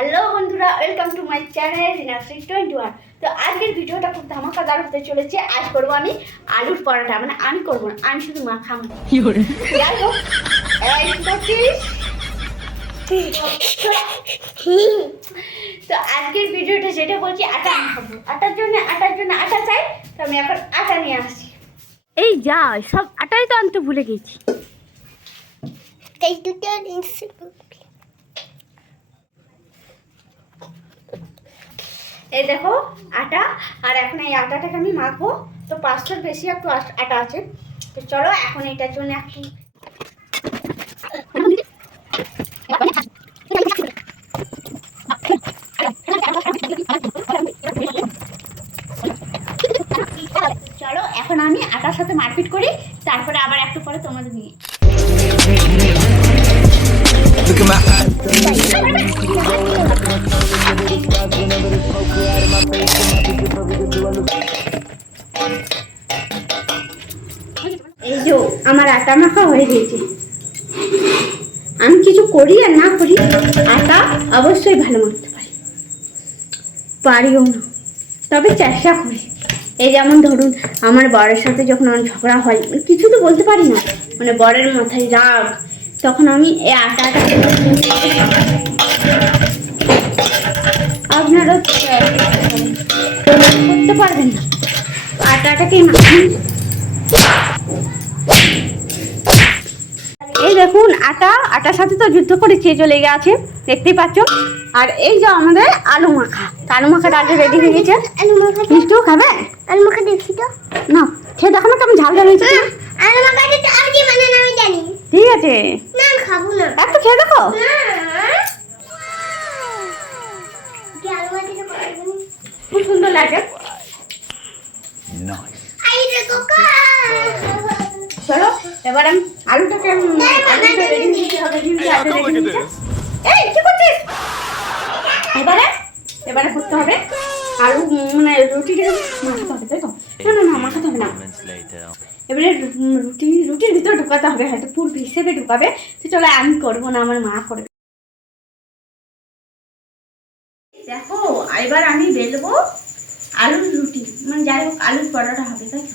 Hello বন্ধুরা welcome to my channel Rinashree twenty one তো আজকের ভিডিওটা খুব ধামাকাদার হতে চলেছে। আজ করব আমি আলুর পরোটা। মানে আমি করব না আমি শুধু যাই হোক তো আজকের ভিডিওটা যেটা বলছি আটা মাখাবো আটার জন্য আটার জন্য আটা চাই তো আমি এখন আটা নিয়ে আসছি। এই যা সব আটাই তো আনতে ভুলে গেছি। এই দেখো আটা, আর এখন এই আটাটাকে আমি মাখবো। তো পাঁচশোর বেশি একটু আটা আছে। তো চলো, এখন এটার জন্য একটু চলো, এখন আমি আটার সাথে মারপিট করি, তারপরে আবার একটু পরে তোমাদের নিয়ে। যে আমার আটা মাখা হয়ে গেছে। আমি কিছু করি আর না করি, আটা অবশ্যই ভালো মাখতে পারি। পারিও না। তবে চেষ্টা করি। এই যেমন ধরুন, আমার বরের সাথে যখন আমার ঝগড়া হয় মানে কিছু তো বলতে পারি না। মানে বরের মাথায় রাগ, তখন আমি এই আটাটা আপনারা করতে পারবেন না। আটাটাকে মাখিয়ে এই দেখুন আটা আটার সাথে তো যুদ্ধ করে চেয়ে চলে গেছে দেখতেই পাচ্ছ। আর এই যে আমাদের আলু মাখা আলু মাখাটা আগে রেডি হয়ে গেছে। আলু মাখা খাবে? আলু মাখা দেখছি তো। না খেয়ে দেখো না কেমন ঝাল ঝাল হয়েছে। আলু মাখা তো আর কি মানে আমি জানি। ঠিক আছে। না খাব না। একটু খেয়ে দেখো। খুব সুন্দর লাগে। এবার আমি আলুটাকে আলুটা রেডি দিতে হবে দিচ্ছে এই কি করছিস? এবারে এবারে করতে হবে আলু মানে রুটিটা মাখাতে হবে তাই তো? না না না মাখাতে হবে না। এবারে রুটি রুটির ভিতরে ঢুকাতে হবে হয়তো পুর হিসেবে ঢুকাবে। তো চলো আমি করব না আমার মা করবে দেখো এবার আমি বেলবো আলুর রুটি। মানে যাই হোক আলুর পরোটা হবে তাই তো?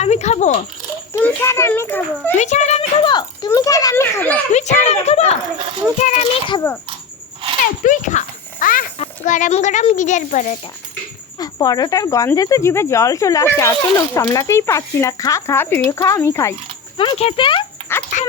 আমি খাব। তুমি ছাড়া আমি খাব। তুই ছাড় আমি খাব। তুমি ছাড়া আমি খাব। তুই ছাড় আমি খাব। তুমি ছাড়া আমি খাব। তুই খা। আহ গরম গরম দিদের পরোটা। পরোটার গন্ধে তো জিভে জল চলে আসছে। আর তো লোক সামলাতেই পারছি না। খা খা তুই খা আমি খাই। তুমি খেতে আচ্ছা।